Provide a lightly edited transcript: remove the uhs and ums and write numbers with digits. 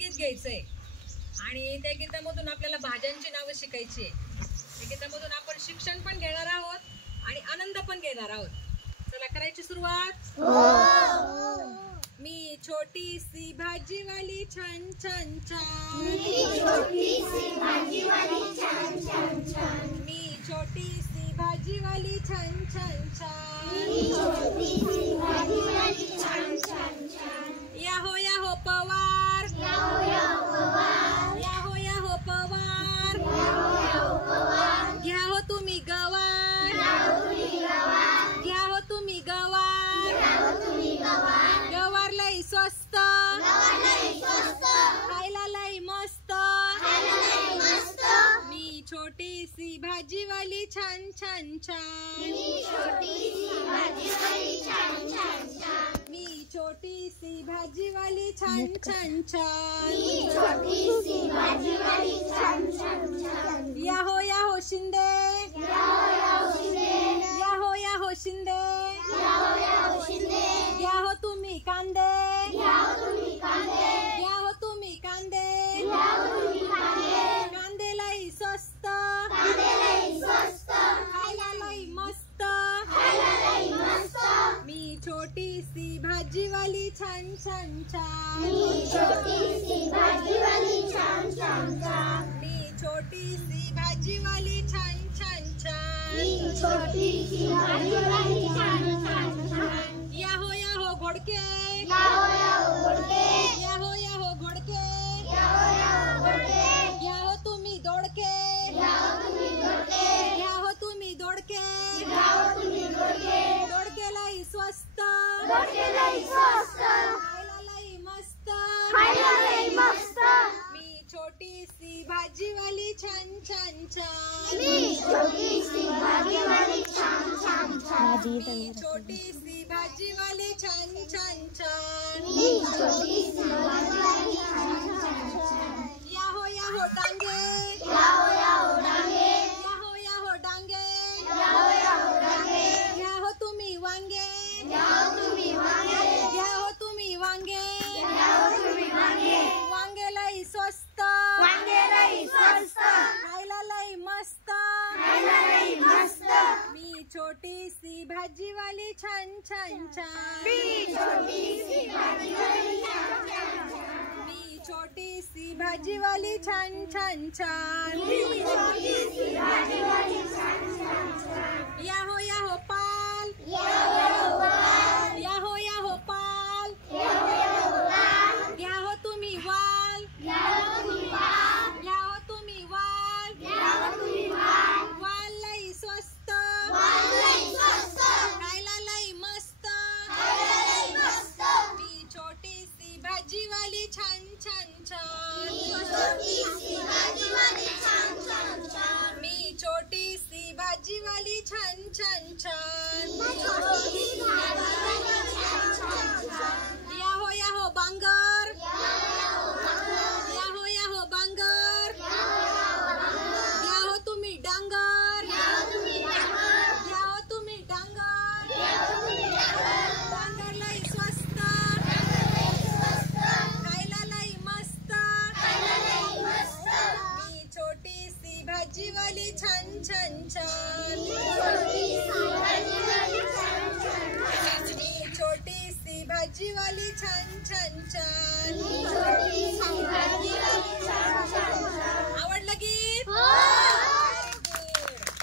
गीत घ्यायचंय आणि त्या गीतामधून आपल्याला भाज्यांची नावं शिकायची आहे। त्या गीतामधून आपण शिक्षण पण घेणार आहोत आणि आनंद पण घेणार आहोत। चला करायची सुरुवात। मी छोटीशी भाजीवाली छान छान छान, मी छोटीशी भाजीवाली छान छान छान, मी छोटीशी भाजीवाली छान छान छान, मी छोटीशी भाजीवाली छान छान छान। Yahoo Pawar, Yahoo Pawar, Yahoo Pawar, Yahoo Pawar, घ्या हो तुम्ही गवार, घ्या हो तुम्ही गवार, गवार लई स्वस्त, खायला लई मस्त, मी छोटीशी भाजीवाली छान छान छान, मी छोटीशी भाजीवाली छान छान छान, मी छोटीशी भाजीवाली छान छान छान, मी छोटीशी भाजीवाली छान छान छान। Yahoo Shinde, Yahoo Shinde, Yahoo Shinde, Yahoo Shinde, Yahoo तुम्ही कांदे, याहो तुम्ही कांदे, याहो तुम्ही कांदे, याहो तुम्ही कांदे, कांदे लई स्वस्त, कांदे लई स्वस्त, खायला लई मस्त, खायला लई मस्त, मी छोटीशी भाजीवाली छान छान छान, मी छोटीशी भाजीवाली छान छान छान, मी छोटीशी भाजीवाली छान छान छान, मी छोटीशी भाजीवाली छान छान छान। Yahoo Ghodke, Yahoo Ghodke, Yahoo Ghodke, Yahoo Ghodke, Yahoo तुम्ही दोडके, याहो तुम्ही दोडके, याहो तुम्ही दोडके, याहो तुम्ही दोडके, दोडके लई स्वस्त, दोडके लई स्वस्त, खायला लई मस्त, खायला लई मस्त, मी छोटीशी भाजीवाली छान छान छान, मी छोटीशी भाजीवाली छान छान छान, मी छोटीशी भाजीवाली छान छान छान, मी छोटीशी भाजीवाली छान छान छान। Yahoo Dange, Yahoo Dange, Yahoo Dange, Yahoo Dange, Yahoo तुम्ही वांगे, याहो तुम्ही वांगे, याहो तुम्ही वांगे, याहो तुम्ही वांगे, वांगे लई स्वस्त, वांगे लई स्वस्त, खायला लई मस्त, खायला लई मस्त, मी छोटीशी भाजीवाली छान छान छान, मी छोटीशी भाजीवाली छान छान छान, मी छोटीशी भाजीवाली छान छान छान, मी छोटीशी भाजीवाली छान छान छान। याहो पाल, याहो पाल, याहो पाल, याहो पाल, याहो तुम्ही वाल, याहो तुम्ही वाल, याहो तुम्ही वाल, याहो तुम्ही वाल, वाल लई स्वस्त, वाल लई स्वस्त, खायला लई मस्त, खायला लई मस्त, मी छोटीशी भाजीवाली छान छान छान, मी छोटीशी भाजीवाली छान छान छान, मी छोटीशी भाजीवाली छान छान छान, मी छोटीशी भाजीवाली छान छान छान। Yahoo Bangar, Yahoo Bangar, Yahoo तुम्ही डांगर, याहो तुम्ही डांगर, याहो तुम्ही डांगर, याहो तुम्ही डांगर, डांगर लई स्वस्त, खायला लई मस्त, खायला लई मस्त, मी छोटीशी भाजीवाली छान छान छान, मी छोटीशी भाजीवाली छान छान छान, मी छोटीशी भाजीवाली छान छान छान।